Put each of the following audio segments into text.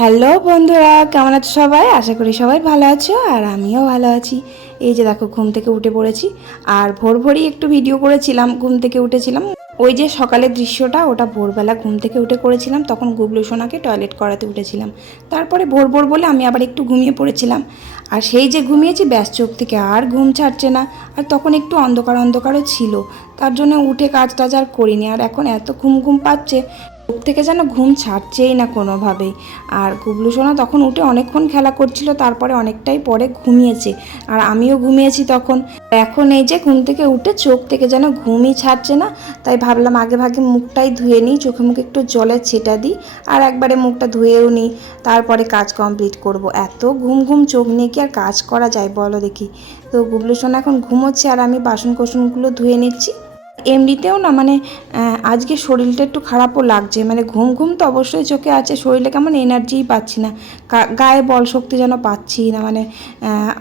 Hello বন্ধুরা, কেমন আছো সবাই? আশা করি সবাই ভালো আছো আর আমিও ভালো আছি। এই যে দেখো, ঘুম থেকে উঠে পড়েছি। আর ভোর ভোরই একটু ভিডিও করেছিলাম, ঘুম থেকে উঠেছিলাম। ওই যে সকালের দৃশ্যটা, ওটা ভোরবেলা ঘুম থেকে উঠে করেছিলাম, তখন গুবলু সোনাকে টয়লেট করাতে উঠেছিলাম। তারপরে ভোর ভোর বলে আমি আবার একটু ঘুমিয়ে পড়েছিলাম। আর সেই যে ঘুমিয়েছি, ব্যাস চোখ থেকে আর ঘুম ছাড়ছে না। আর তখন একটু অন্ধকার অন্ধকারও ছিল। তার জন্য উঠে কাজ টাজ আর করিনি। আর এখন এত ঘুম ঘুম পাচ্ছে থেকে যেন ঘুম ছাড়ছেই না কোনোভাবেই আর গুবলু সোনা তখন উঠে অনেকক্ষণ খেলা করছিল, তারপরে অনেকটাই পরে ঘুমিয়েছে। আর আমিও ঘুমিয়েছি তখন। এখন এই যে ঘুম থেকে উঠে চোখ থেকে যেন ঘুমই ছাড়ছে না, তাই ভাবলাম আগে ভাগে মুখটাই ধুয়ে নিই, চোখে মুখে একটু জলের ছেটা দিই, আর একবারে মুখটা ধুয়েও নিই, তারপরে কাজ কমপ্লিট করব। এত ঘুম ঘুম চোখ নিয়ে কি আর কাজ করা যায় বলো দেখি। তো গুবলু সোনা এখন ঘুমোচ্ছে, আর আমি বাসন কোসনগুলো ধুয়ে নিচ্ছি। এমনিতেও না মানে আজকে শরীরটা একটু খারাপও লাগছে। মানে ঘুম ঘুম তো অবশ্যই চোখে আছে, শরীরে কেমন এনার্জিই পাচ্ছি না। গায়ে বল শক্তি যেন পাচ্ছি না মানে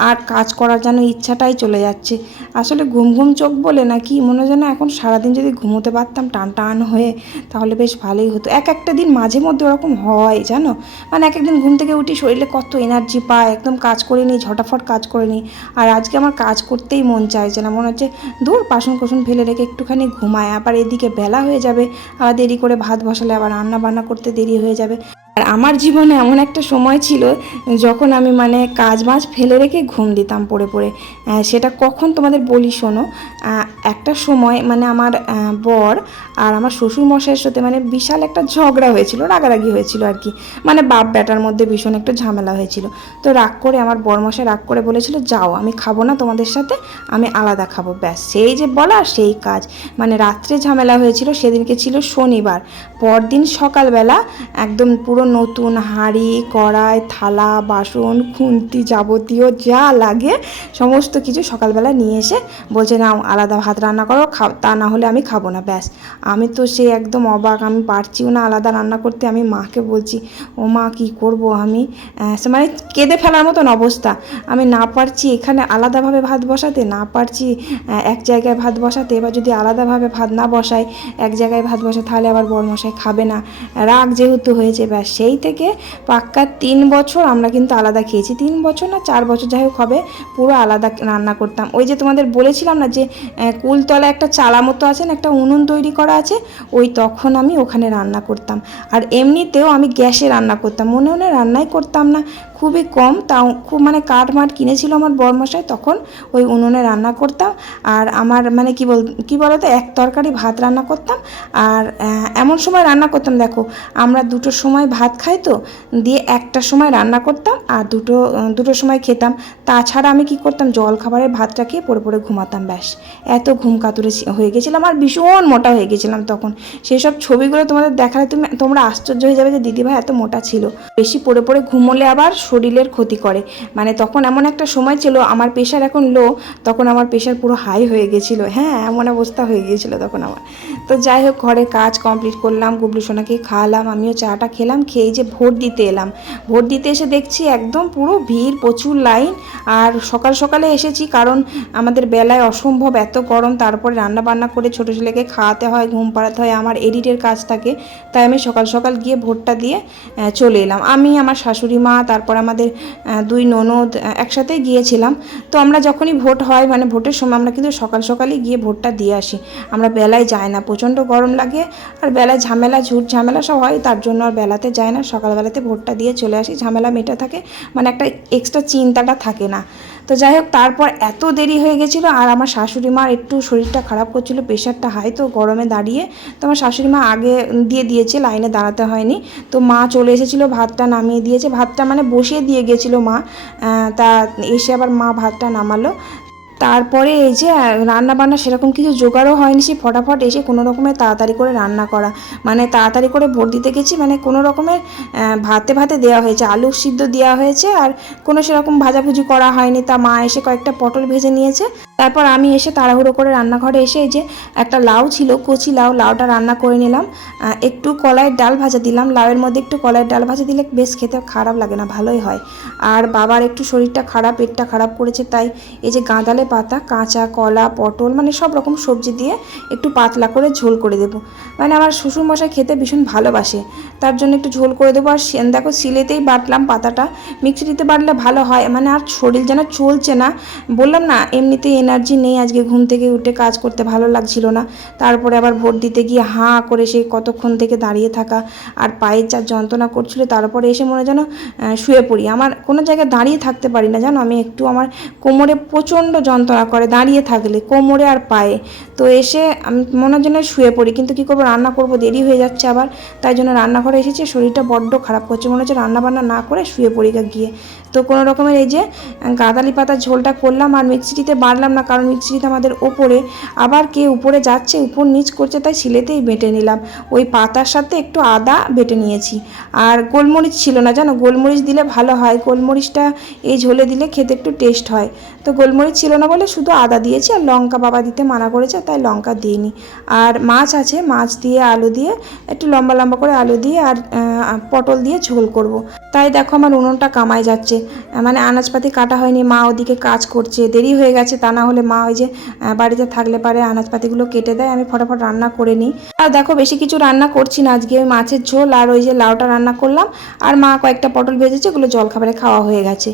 আর কাজ করার যেন ইচ্ছাটাই চলে যাচ্ছে। আসলে ঘুম ঘুম চোখ বলে না কি মনে হয় না এখন সারাদিন যদি ঘুমোতে পারতাম টান টান হয়ে, তাহলে বেশ ভালোই হতো। এক একটা দিন মাঝে মধ্যে ওরকম হয়, জানো? মানে এক একদিন ঘুম থেকে উঠি শরীরে কত এনার্জি পায়, একদম কাজ করে নিই, ঝটাফট কাজ করে নিই। আর আজকে আমার কাজ করতেই মন চাইছে না, মনে হচ্ছে দূর বাসন কোসন ফেলে রেখে একটুখানি ঘুমায় আবার এদিকে বেলা হয়ে যাবে, আবার দেরি করে ভাত বসালে, আবার রান্না বান্না করতে দেরি হয়ে যাবে। আর আমার জীবনে এমন একটা সময় ছিল, যখন আমি মানে কাজ বাজ ফেলে রেখে ঘুম দিতাম পড়ে পড়ে। সেটা কখন তোমাদের বলি শোনো। একটা সময় মানে আমার বর আর আমার শ্বশুর মশাইয়ের সাথে মানে বিশাল একটা ঝগড়া হয়েছিল, রাগারাগি হয়েছিল আর কি। মানে বাপ বেটার মধ্যে ভীষণ একটা ঝামেলা হয়েছিল। তো রাগ করে আমার বরমশাই রাগ করে বলেছিল, যাও, আমি খাব না তোমাদের সাথে, আমি আলাদা খাব, ব্যাস। সেই যে বলা, সেই কাজ। মানে রাত্রে ঝামেলা হয়েছিল, সেদিনকে ছিল শনিবার। পরদিন সকালবেলা একদম পুরো নতুন হাঁড়ি, কড়াই, থালা, বাসন, খুন্তি যাবতীয় যা লাগে, সমস্ত কিছু সকালবেলা নিয়ে এসে বলছে না আলাদা ভাত রান্না করো, খাও, তা না হলে আমি খাব না। ব্যাস, আমি তো সে একদম অবাক, আমি পারছিও না আলাদা রান্না করতে। আমি মাকে বলছি, ও মা, কী করব আমি? সে মানে কেঁদে ফেলার মতন অবস্থা। আমি না পারছি এখানে আলাদাভাবে ভাত বসাতে, না পারছি এক জায়গায় ভাত বসাতে। এবার যদি আলাদাভাবে ভাত না বসাই, এক জায়গায় ভাত বসাই তাহলে আবার বরমশাই খাবে না। রাগ যেহেতু হয়েছে, ব্যাস সেই থেকে পাক্কা তিন বছর আমরা কিন্তু আলাদা খেয়েছি। তিন বছর না চার বছর যাই হোক হবে, পুরো আলাদা রান্না করতাম। ওই যে তোমাদের বলেছিলাম না যে কুলতলা একটা চালা মতো আছে না, একটা উনুন তৈরি করা আছে, ওই তখন আমি ওখানে রান্না করতাম। আর এমনিতেও আমি গ্যাসে রান্না করতাম। মনে মনে রান্নাই করতাম না। খুবই কম, তাও খুব মানে কাঠ মাঠ কিনেছিল আমার বরমশাই, তখন ওই উনুনে রান্না করতাম। আর আমার মানে কি বল, কি বলতো, এক তরকারি ভাত রান্না করতাম। আর এমন সময় রান্না করতাম, দেখো, আমরা দুটোর সময় ভাত খাই তো, দিয়ে একটা সময় রান্না করতাম আর দুটো দুটোর সময় খেতাম। তাছাড়া আমি কি করতাম, জল খাবারের ভাতটা খেয়ে পড়ে পড়ে ঘুমাতাম, ব্যাস। এত ঘুম কাতুরে হয়ে গেছিলাম আর ভীষণ মোটা হয়ে গেছিলাম তখন। সেই সব ছবিগুলো তোমাদের দেখালে তুমি, তোমরা আশ্চর্য হয়ে যাবে যে দিদিভাই এত মোটা ছিল। বেশি পড়ে পড়ে ঘুমোলে আবার শরীরের ক্ষতি করে। মানে তখন এমন একটা সময় ছিল, আমার প্রেশার এখন লো তখন আমার প্রেশার পুরো হাই হয়ে গেছিল। হ্যাঁ এমন অবস্থা হয়ে গিয়েছিল তখন আমার। তো যাই হোক, ঘরে কাজ কমপ্লিট করলাম, গুবলু সোনাকে খাওয়ালাম, আমিও চাটা খেলাম খেয়ে যে ভোট দিতে এলাম। ভোট দিতে এসে দেখছি একদম পুরো ভিড়, প্রচুর লাইন আর সকাল সকালে এসেছি কারণ আমাদের বেলায় অসম্ভব এত গরম, তারপরে রান্না বান্না করে ছোটো ছেলেকে খাওয়াতে হয়, ঘুম পাড়াতে হয়, আমার এডিটের কাজ থাকে। তাই আমি সকাল সকাল গিয়ে ভোটটা দিয়ে চলে এলাম। আমি, আমার শাশুড়ি মা, তারপর আমাদের দুই ননদ একসাথে গিয়েছিলাম। তো আমরা যখনই ভোট হয় মানে ভোটের সময় আমরা কিন্তু সকাল সকালই গিয়ে ভোটটা দিয়ে আসি। আমরা বেলায় যাই না, প্রচণ্ড গরম লাগে, আর বেলায় ঝামেলা, ঝুট ঝামেলা সব হয়, তার জন্য আর বেলাতে যায় না, সকালবেলাতে ভোটটা দিয়ে চলে আসি। ঝামেলা মেটা থাকে মানে একটা এক্সট্রা চিন্তাটা থাকে না। তো যাই হোক, তারপর এত দেরি হয়ে গেছিল আর আমার শাশুড়ি মার একটু শরীরটা খারাপ করছিল প্রেশারটা হাই তো গরমে দাঁড়িয়ে। তো আমার শাশুড়ি মা আগে দিয়ে দিয়েছে লাইনে দাঁড়াতে হয়নি। তো মা চলে এসেছিল, ভাতটা নামিয়ে দিয়েছে। ভাতটা মানে বসিয়ে দিয়ে গেছিল মা। তা এসে আবার মা ভাতটা নামালো। তারপরে এই যে রান্না বান্না সেরকম কিছু জোগাড়ও হয়নি, সে ফটাফট এসে কোনো রকমের তাড়াতাড়ি করে রান্না করা। মানে তাড়াতাড়ি করে ভোট দিতে গেছি মানে কোনো রকমের ভাতে ভাতে দেওয়া হয়েছে। আলু সিদ্ধ দেওয়া হয়েছে আর কোনো সেরকম ভাজাভুজি করা হয়নি। তা মা এসে কয়েকটা পটল ভেজে নিয়েছে। তারপর আমি এসে তাড়াহুড়ো করে রান্নাঘরে এসে এই যে একটা লাউ ছিল, কচি লাউ, লাউটা রান্না করে নিলাম। একটু কলাইয়ের ডাল ভাজা দিলাম। লাউয়ের মধ্যে একটু কলাইয়ের ডাল ভাজা দিলে বেশ খেতে খারাপ লাগে না, ভালোই হয়। আর বাবার একটু শরীরটা খারাপ, পেটটা খারাপ করেছে, তাই এই যে গাঁদালে পাতা, কাঁচা, কলা, পটল মানে সব রকম সবজি দিয়ে একটু পাতলা করে ঝোল করে দেবো। মানে আমার শ্বশুরমশাই খেতে ভীষণ ভালোবাসে, তার জন্য একটু ঝোল করে দেবো। আর দেখো সিলেতেই বাটলাম পাতাটা, মিক্সিতে বাটলে ভালো হয়। মানে আর শরীর যেন চলছে না, বললাম না, এমনিতেই এনার্জি নেই আজকে ঘুম থেকে উঠে কাজ করতে ভালো লাগছিল না। তারপরে আবার ভোট দিতে গিয়ে হাঁ করে সেই কতক্ষণ থেকে দাঁড়িয়ে থাকা আর পায়ের যা যন্ত্রণা করছিল, তারপরে এসে মনে যেন শুয়ে পড়ি। আমার কোনো জায়গায় দাঁড়িয়ে থাকতে পারি না, জানো? আমি একটু আমার কোমরে প্রচণ্ড যন্ত্রণা করে দাঁড়িয়ে থাকলে, কোমরে আর পায়ে। তো এসে আমি মনে যেন শুয়ে পড়ি, কিন্তু কী করব? রান্না করব, দেরি হয়ে যাচ্ছে আবার। তাই জন্য রান্নাঘরে এসেছি, শরীরটা বড্ড খারাপ করছে। মনে হচ্ছে রান্না বান্না না করে শুয়ে পড়ি গিয়ে। তো কোনো রকমের এই যে, গাঁদালি পাতার ঝোলটা করলাম আর মিক্সিটিতে বাড়লাম না কারণ মিক্সিটিতে আমাদের ওপরে। আবার কে উপরে যাচ্ছে, উপর নিচ করছে, তাই শিলেতেই বেটে নিলাম। ওই পাতার সাথে একটু আদা বেটে নিয়েছি। আর গোলমরিচ ছিল না, জানো? গোলমরিচ দিলে ভালো হয়। গোলমরিচটা এই ঝোলে দিলে খেতে একটু টেস্ট হয়। তো গোলমরিচ ছিল না বলে শুধু আদা দিয়েছি, আর লঙ্কা বাবা দিতে মানা করেছে, তাই লঙ্কা দিইনি। আর মাছ আছে, মাছ দিয়ে আলু দিয়ে, একটু লম্বা লম্বা করে আলু দিয়ে, আর পটল দিয়ে ঝোল করব। তাই দেখো আমার উনুনটা কামায় যাচ্ছে। মানে আনাজপাতি কাটা হয়নি, মা ওদিকে কাজ করছে, দেরি হয়ে গেছে, তা না হলে মা ওই যে বাড়িতে থাকলে পারে, আনাজপাতিগুলো কেটে দেয়, আমি ফটাফট রান্না করে নিই। আর দেখো, বেশি কিছু রান্না করছি না, আজকে ওই মাছের ঝোল আর ওই যে লাউটা রান্না করলাম। আর মা কয়েকটা পটল ভেজেছে ওগুলো জলখাবারে খাওয়া হয়ে গেছে।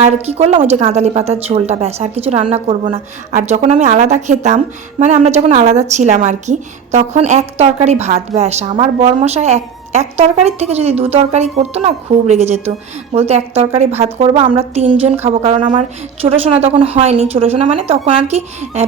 আর কি করলাম, ওই যে গাঁদালি পাতার ঝোলটা, ব্যাস, আর কিছু রান্না করব না। আর যখন আমি আলাদা খেতাম মানে আমরা যখন আলাদা ছিলাম আর কি, তখন এক তরকারি ভাত, ব্যাস, আমার বরমশাই এক এক তরকারির থেকে যদি দু তরকারি করতো না, খুব রেগে যেত। বলতো, এক তরকারি ভাত করব, আমরা তিনজন খাব। কারণ আমার ছোটো সোনা তখন হয়নি। ছোটো সোনা মানে তখন আর কি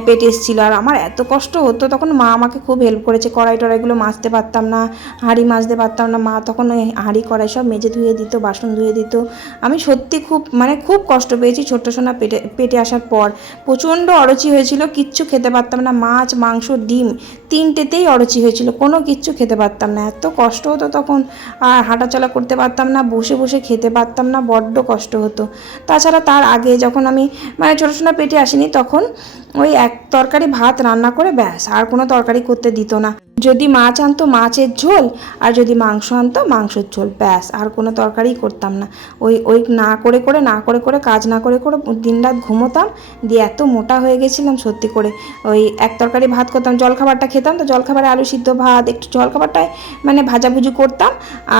পেটে এসেছিল। আর আমার এত কষ্ট হতো, তখন মা আমাকে খুব হেল্প করেছে। কড়াই টড়াইগুলো মাজতে পারতাম না, হাঁড়ি মাজতে পারতাম না। মা তখন ওই হাঁড়ি, কড়াই সব মেজে ধুয়ে দিত, বাসন ধুয়ে দিত। আমি সত্যি খুব মানে খুব কষ্ট পেয়েছি ছোট্ট সোনা পেটে পেটে আসার পর। প্রচণ্ড অরুচি হয়েছিল, কিচ্ছু খেতে পারতাম না। মাছ, মাংস, ডিম তিনটেতেই অরুচি হয়েছিল। কোনো কিচ্ছু খেতে পারতাম না। এত কষ্ট হতো তখন। আর হাঁটাচলা করতে পারতাম না, বসে বসে খেতে পারতাম না, বড্ড কষ্ট হতো। তাছাড়া তার আগে যখন আমি মানে ছোটো ছোটো পেটে আসিনি, তখন ওই এক তরকারি ভাত রান্না করে ব্যাস, আর কোনো তরকারি করতে দিত না। যদি মাছ আনতো মাছের ঝোল, আর যদি মাংস আনতো মাংসের ঝোল, ব্যাস, আর কোনো তরকারিই করতাম না। ওই ওই না করে করে, না করে করে, কাজ না করে করে দিনরাত ঘুমোতাম, দিয়ে এত মোটা হয়ে গেছিলাম সত্যি করে। ওই এক তরকারি ভাত করতাম, জলখাবারটা খেতাম তো, জলখাবারে আলু সিদ্ধ ভাত, একটু জলখাবারটায় মানে ভাজাভুজি করতাম,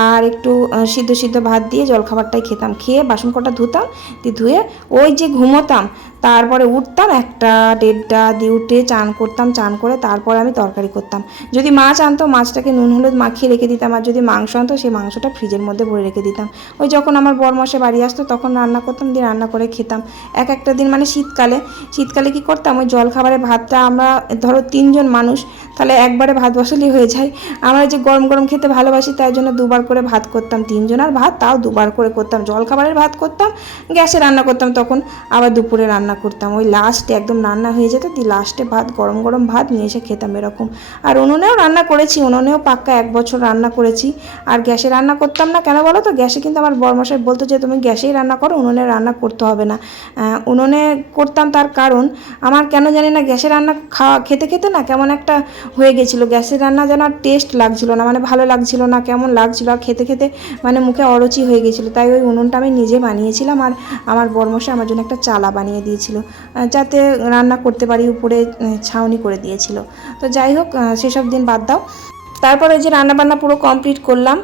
আর একটু সিদ্ধ সিদ্ধ ভাত দিয়ে জলখাবারটাই খেতাম। খেয়ে বাসন কটা ধুতাম, দিয়ে ধুয়ে ওই যে ঘুমোতাম তারপরে উঠতাম, একটা দেড়টা দিয়ে উঠে চান করতাম, চান করে তারপরে আমি তরকারি করতাম। যদি মাছ আনতো, মাছটাকে নুন, হলুদ মাখিয়ে রেখে দিতাম আর যদি মাংস আনতো, সেই মাংসটা ফ্রিজের মধ্যে ভরে রেখে দিতাম। ওই যখন আমার বরমশে বাড়ি আসতো, তখন রান্না করতাম, দিয়ে রান্না করে খেতাম। এক একটা দিন মানে শীতকালে শীতকালে কি করতাম? ওই জলখাবারে ভাতটা আমরা, ধরো তিনজন মানুষ, তাহলে একবারে ভাত বসালেই হয়ে যায়। আমরা যে গরম গরম খেতে ভালোবাসি, তাই জন্য দুবার করে ভাত করতাম। তিনজনের ভাত, তাও দুবার করে করতাম। জলখাবারের ভাত করতাম, গ্যাসে রান্না করতাম তখন। আবার দুপুরে রান্না করতাম। ওই লাস্টে একদম রান্না হয়ে যেত, দিয়ে লাস্টে ভাত, গরম গরম ভাত নিয়ে এসে খেতাম এরকম। আর উনুনেও রান্না করেছি, উনুনেও পাক্কা এক বছর রান্না করেছি। আর গ্যাসে রান্না করতাম না, কেন বলো তো? গ্যাসে কিন্তু আমার বরমশাই বলতো যে, তুমি গ্যাসেই রান্না করো, উনুনে রান্না করতে হবে না। উনুনে করতাম তার কারণ, আমার কেন জানি না গ্যাসে রান্না খাওয়া, খেতে খেতে না কেমন একটা হয়ে গেছিল। গ্যাসের রান্না যেন আর টেস্ট লাগছিল না মানে ভালো লাগছিল না, কেমন লাগছিল আর খেতে খেতে মানে মুখে অরুচি হয়ে গেছিল। তাই ওই উনুনটা আমি নিজে বানিয়েছিলাম আর আমার বরমশাই আমার জন্য একটা চালা বানিয়ে দিয়েছিল যাতে রান্না করতে পারি, উপরে ছাউনি করে দিয়েছিল। তো যাই হোক সেসব দিন বাদ দাও। তারপরে যে রান্নাবান্না পুরো কমপ্লিট করলাম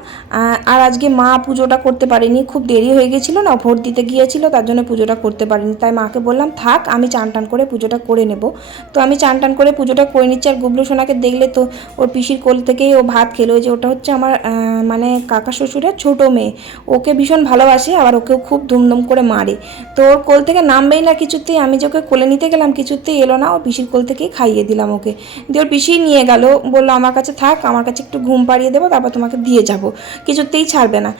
আর আজকে মা পুজোটা করতে পারিনি, খুব দেরি হয়ে গেছিল না ভোট দিতে গিয়েছিল, তার জন্য পুজোটা করতে পারিনি। তাই মাকে বললাম, থাক, আমি চান টান করে পুজোটা করে নেব। তো আমি চান টান করে পুজোটা করে নিচ্ছি, আর গুবলু সোনাকে দেখলে তো ওর পিসির কোল থেকেই ও ভাত খেলো ওই যে ওটা হচ্ছে আমার মানে কাকা শ্বশুরের ছোট মেয়ে। ওকে ভীষণ ভালোবাসে, আবার ওকেও খুব ধুমধুম করে মারে। তো ওর কোল থেকে নামবেই না কিছুতেই, আমি যে ওকে কোলে নিতে গেলাম কিছুতেই এলো না, ও পিসির কোল থেকেই খাইয়ে দিলাম ওকে। দিয়ে ওর পিসি নিয়ে গেল, বলল, আমার কাছে থাক, আমার কাছে একটু ঘুম পাড়িয়ে দেবো, তারপর তোমাকে দিয়ে যাব। কিছুতেই ছাড়বে না।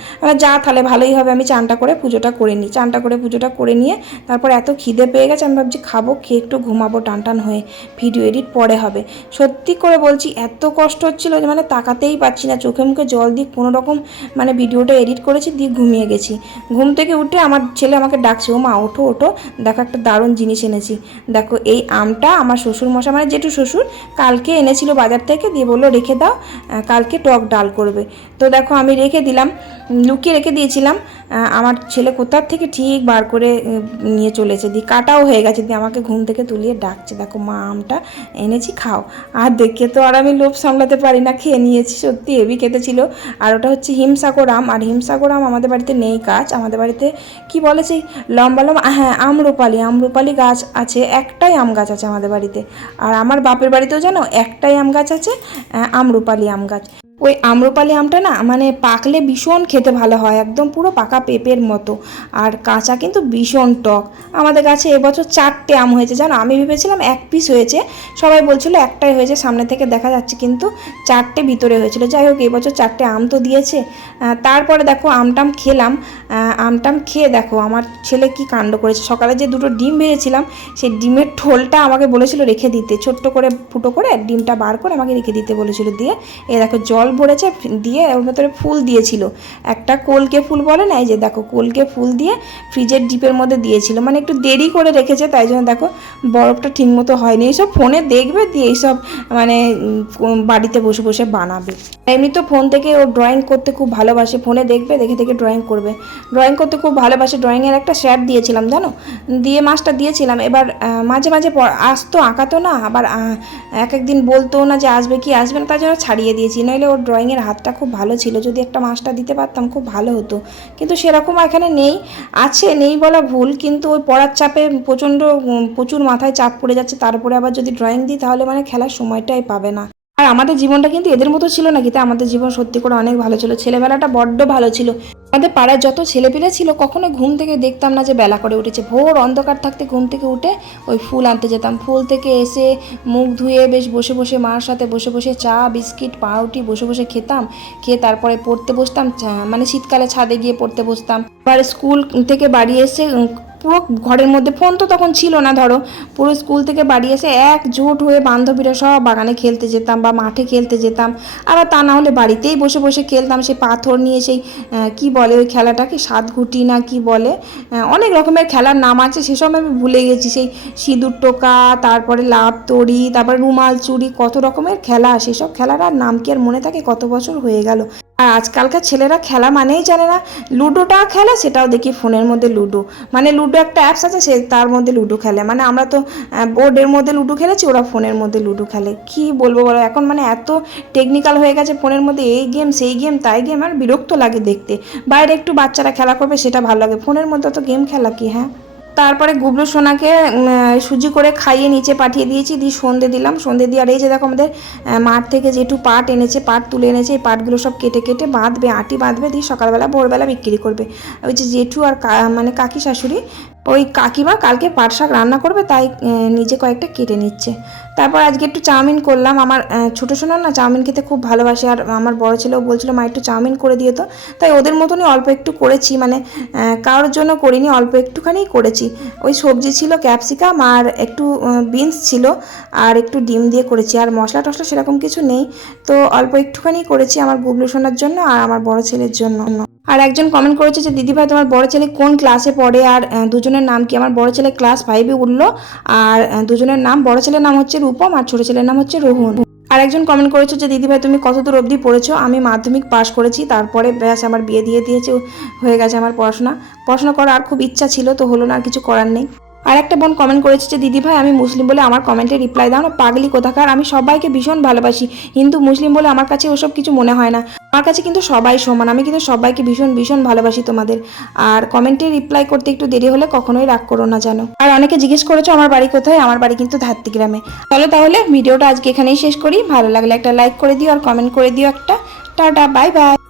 যা, তাহলে ভালোই হবে। আমি চানটা করে পুজোটা করে নিই। চানটা করে পুজোটা করে নিয়ে তারপর এত খিদে পেয়ে গেছে, আমি ভাবছি খাব, খেয়ে একটু ঘুমাবো টান টান হয়ে। ভিডিও এডিট পরে হবে। সত্যি করে বলছি, এত কষ্ট হচ্ছিল যে মানে তাকাতেই পাচ্ছি না। চোখে মুখে জল দিয়ে কোনো রকম মানে ভিডিওটা এডিট করেছি, দিয়ে ঘুমিয়ে গেছি। ঘুম থেকে উঠে আমার ছেলে আমাকে ডাকছে, ও মা, ওঠো ওঠো। দেখো একটা দারুণ জিনিস এনেছি। দেখো এই আমটা আমার শ্বশুর মশা মানে জেঠু শ্বশুর, কালকে এনেছিল বাজার থেকে, দিয়ে বলল, রেখে দাও। কালকে টক ডাল করবে। তো দেখো আমি রেখে দিলাম লুকিয়ে রেখে দিয়েছিলাম। আমার ছেলে কোথার থেকে ঠিক বার করে নিয়ে চলেছে। দি কাটাও হয়ে গেছে। দি আমাকে ঘুম থেকে তুলিয়ে ডাকছে। দেখো মা আমটা এনেছি খাও। আর দেখে তো আর আমি লোভ সামলাতে পারি না। খেয়ে নিয়েছি সত্যি হেভি খেতে ছিল। আর ওটা হচ্ছে হিমসাগর আম। আর হিমসাগর আম আমাদের বাড়িতে নেই গাছ। আমাদের বাড়িতে কি বলে সেই লম্বা লম্বা হ্যাঁ আমরুপালি। আমরুপালি গাছ আছে একটাই আম গাছ আছে আমাদের বাড়িতে। আর আমার বাপের বাড়িতেও জানো একটাই আম গাছ আছে আহ, আমরুপালি আম গাছ। ওই আম্রপালি আমটা না মানে পাকলে ভীষণ খেতে ভালো হয়, একদম পুরো পাকা পেঁপের মতো। আর কাঁচা কিন্তু ভীষণ টক। আমাদের গাছে এবছর চারটে আম হয়েছে, জানো? আমি ভেবেছিলাম এক পিস হয়েছে, সবাই বলছিল একটাই হয়েছে, সামনে থেকে দেখা যাচ্ছে কিন্তু চারটে ভিতরে হয়েছিল। যাই হোক, এবছর চারটে আম তো দিয়েছে। তারপরে দেখো আমটাম খেলাম। আমটাম খেয়ে দেখো, আমার ছেলে কি কাণ্ড করেছে। সকালে যে দুটো ডিম ভেজেছিলাম, সেই ডিমের ঠোলটা আমাকে বলেছিল রেখে দিতে। ছোট্ট করে, ফুটো করে ডিমটা বার করে আমাকে রেখে দিতে বলেছিল দিয়ে। এ দেখো জল ভরেছে দিয়ে ওর ভেতরে ফুল দিয়েছিল। একটা কলকে ফুল বলে না, এই যে দেখো কলকে ফুল দিয়ে ফ্রিজের ডিপের মধ্যে দিয়েছিল। মানে একটু দেরি করে রেখেছে, তাই জন্য দেখো বরফটা ঠিকমতো হয়নি। এইসব ফোনে দেখবে, দিয়ে এইসব মানে বাড়িতে বসে বসে বানাবে। এমনি তো ফোন থেকে ও ড্রয়িং করতে খুব ভালোবাসে, ফোনে দেখবে, দেখে দেখে ড্রয়িং করবে। ড্রয়িং করতে খুব ভালোবাসে, ড্রয়িংয়ের একটা শ্যাট দিয়েছিলাম, জানো? দিয়ে মাছটা দিয়েছিলাম, এবার মাঝে মাঝে আসতো আঁকাতো না, আবার এক, একদিন বলতো না যে আসবে কি আসবে না, তার জন্য ছাড়িয়ে দিয়েছি। নইলে ওর ড্রয়িংয়ের হাতটা খুব ভালো ছিল। যদি একটা মাস্টার দিতে পারতাম খুব ভালো হতো। কিন্তু সেরকম এখানে নেই। আছে, নেই বলা ভুল, কিন্তু ওই পড়ার চাপে প্রচণ্ড প্রচুর মাথায় চাপ পড়ে যাচ্ছে। তারপরে আবার যদি ড্রয়িং দিই, তাহলে মানে খেলার সময়টাই পাবে না। আর আমাদের জীবনটা কিন্তু এদের মতো ছিল না, কিন্তু আমাদের জীবন সত্যি করে অনেক ভালো ছিল। ছেলেবেলাটা বড্ড ভালো ছিল। আমাদের পাড়ার যত ছেলেপিলে ছিল কখনো ঘুম থেকে দেখতাম না যে বেলা করে উঠেছে। ভোর অন্ধকার থাকতে ঘুম থেকে উঠে ওই ফুল আনতে যেতাম। ফুল থেকে এসে মুখ ধুয়ে বেশ বসে বসে মার সাথে বসে বসে চা, বিস্কিট, পাউরুটি বসে বসে খেতাম। খেয়ে তারপরে পড়তে বসতাম মানে শীতকালে ছাদে গিয়ে পড়তে বসতাম। এবার স্কুল থেকে বাড়ি এসে পুরো ঘরের মধ্যে ফোন তো তখন ছিল না, ধরো। পুরো স্কুল থেকে বাড়ি এসে একজোট হয়ে বান্ধবীরা সব বাগানে খেলতে যেতাম বা মাঠে খেলতে যেতাম। আবার তা না হলে বাড়িতেই বসে বসে খেলতাম, সেই পাথর নিয়ে সেই কি বলে ওই খেলাটাকে? সাতঘুটি না কি বলে? অনেক রকমের খেলার নাম আছে, সেসব আমি ভুলে গেছি। সেই সিঁদুর টোকা, তারপরে লাভ তড়ি তারপরে রুমাল চুরি, কত রকমের খেলা, সেসব খেলার আর নাম কি আর মনে থাকে? কত বছর হয়ে গেল। আর আজকালকার ছেলেরা খেলা মানেই জানে না। লুডোটা খেলে, সেটাও দেখি ফোনের মধ্যে লুডো। মানে লুডো একটা অ্যাপস আছে, সে তার মধ্যে লুডো খেলে। মানে আমরা তো বোর্ডের মধ্যে লুডো খেলেছি, ওরা ফোনের মধ্যে লুডো খেলে। কি বলব বলো, এখন মানে এত টেকনিক্যাল হয়ে গেছে ফোনের মধ্যে, এই গেম সেই গেম তাই গেম আর বিরক্ত লাগে দেখতে। বাইরে একটু বাচ্চারা খেলা করবে, সেটা ভালো লাগে। ফোনের মধ্যে তো গেম খেলা কি হ্যাঁ? তারপরে গুবলু সোনাকে সুজি করে খাইয়ে নিচে পাঠিয়ে দিয়েছি, দিয়ে সন্ধে দিলাম। সন্ধে দিয়ে আর এই যে দেখো আমাদের মাঠ থেকে যেটু পাট এনেছে, পাট তুলে এনেছে, এই পাটগুলো সব কেটে কেটে বাঁধবে, আটি বাঁধবে, দিয়ে সকালবেলা, ভোরবেলা বিক্রি করবে। ওই যে জেঠু আর মানে কাকি শাশুড়ি ওই কাকিমা কালকে পাট শাক রান্না করবে, তাই নিজে কয়েকটা কেটে নিচ্ছে। তারপর আজকে একটু চাউমিন করলাম। আমার ছোটো সোনার না চাউমিন খেতে খুব ভালোবাসে, আর আমার বড় ছেলেও বলছিল, মা, একটু চাউমিন করে দিয়ে তো। তাই ওদের মতনই অল্প একটু করেছি মানে কারোর জন্য করিনি, অল্প একটুখানিই করেছি। ওই সবজি ছিল ক্যাপসিকাম আর একটু বিনস ছিল আর একটু ডিম দিয়ে করেছি, আর মশলা টশলা সেরকম কিছু নেই। তো অল্প একটুখানি করেছি আমার গুবলু সোনার জন্য আর আমার বড় ছেলের জন্য। আর একজন কমেন্ট করেছে যে, দিদিভাই, তোমার বড় ছেলে কোন ক্লাসে পড়ে? আর দুজনের নাম কি? আমার বড় ছেলে ক্লাস ফাইভে উঠল। আর দুজনের নাম, বড় ছেলের নাম হচ্ছে রূপম, আর ছোট ছেলের নাম হচ্ছে রোহন। আর একজন কমেন্ট করেছ যে, দিদিভাই, তুমি কত দূর অবধি পড়েছো? আমি মাধ্যমিক পাশ করেছি। তারপরে ব্যাস, আমার বিয়ে দিয়ে দিয়েছে, হয়ে গেছে আমার পড়াশোনা। পড়াশোনা করার আর খুব ইচ্ছা ছিল, তো হলো না, আর কিছু করার নেই। আর একটা বোন কমেন্ট করেছে যে, দিদি ভাই, আমি মুসলিম বলে আমার কমেন্টে রিপ্লাই দাও না, পাগলি কোথাকার? আমি সবাইকে ভীষণ ভালোবাসি। হিন্দু, মুসলিম বলে আমার কাছে ওসব কিছু মনে হয় না। আমার কাছে কিন্তু সবাই সমান। আমি কিন্তু সবাইকে ভীষণ ভীষণ ভালোবাসি তোমাদের। আর কমেন্টে রিপ্লাই করতে একটু দেরি হলে কখনোই রাগ করো না জানো। আর অনেকে জিজ্ঞেস করেছ, আমার বাড়ি কোথায়? আমার বাড়ি কিন্তু গ্রামে। চলো তাহলে ভিডিওটা আজকে এখানেই শেষ করি। ভালো লাগলে একটা লাইক করে দিও আর কমেন্ট করে দিও একটা। Tata bye bye